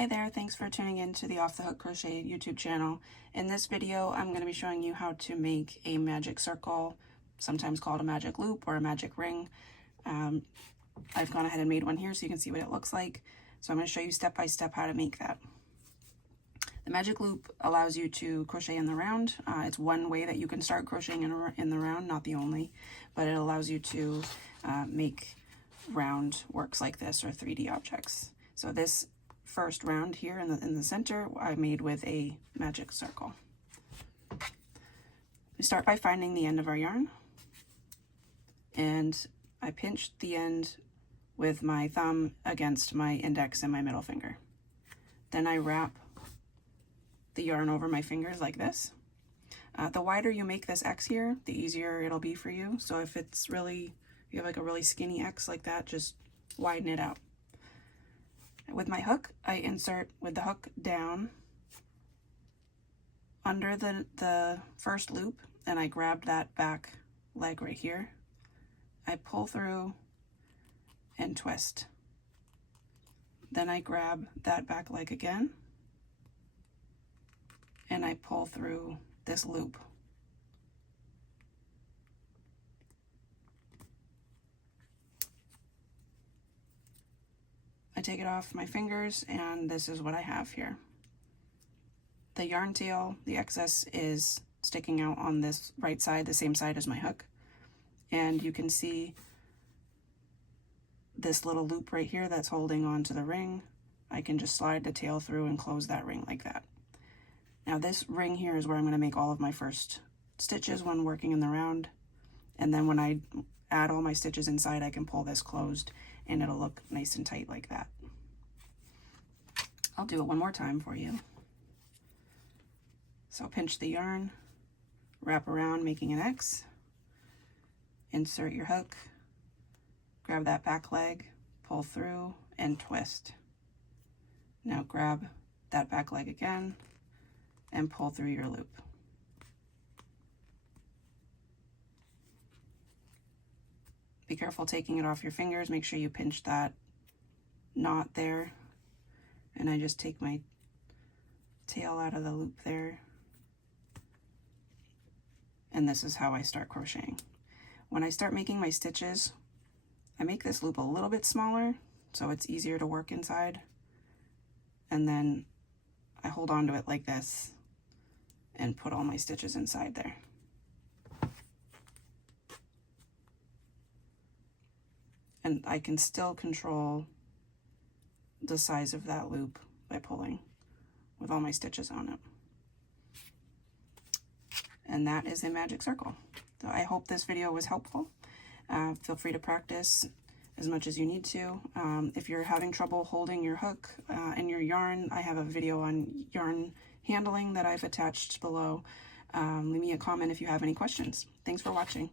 Hi there, thanks for tuning in to the Off the Hook Crochet YouTube channel. In this video, I'm going to be showing you how to make a magic circle, sometimes called a magic loop or a magic ring. I've gone ahead and made one here so you can see what it looks like. So I'm going to show you step by step how to make that. The magic loop allows you to crochet in the round. It's one way that you can start crocheting in the round, not the only, but it allows you to make round works like this or 3D objects. So this first round here in the center I made with a magic circle. We start by finding the end of our yarn, and I pinched the end with my thumb against my index and my middle finger. Then I wrap the yarn over my fingers like this. The wider you make this X here, the easier it'll be for you. So if it's really, you have like a really skinny X like that, just widen it out. With my hook, I insert with the hook down under the first loop, and I grab that back leg right here. I pull through and twist. Then I grab that back leg again, and I pull through this loop. I take it off my fingers, and this is what I have here. The yarn tail, the excess, is sticking out on this right side, the same side as my hook. And you can see this little loop right here that's holding on to the ring. I can just slide the tail through and close that ring like that. Now this ring here is where I'm going to make all of my first stitches when working in the round. And then when I add all my stitches inside, I can pull this closed and it'll look nice and tight like that. I'll do it one more time for you. So pinch the yarn, wrap around making an X, insert your hook, grab that back leg, pull through and twist. Now grab that back leg again and pull through your loop. Be careful taking it off your fingers. Make sure you pinch that knot there. And I just take my tail out of the loop there. And this is how I start crocheting. When I start making my stitches, I make this loop a little bit smaller so it's easier to work inside. And then I hold on to it like this and put all my stitches inside there. And I can still control the size of that loop by pulling with all my stitches on it. And that is a magic circle. So I hope this video was helpful. Feel free to practice as much as you need to. If you're having trouble holding your hook and your yarn, I have a video on yarn handling that I've attached below. Leave me a comment if you have any questions. Thanks for watching.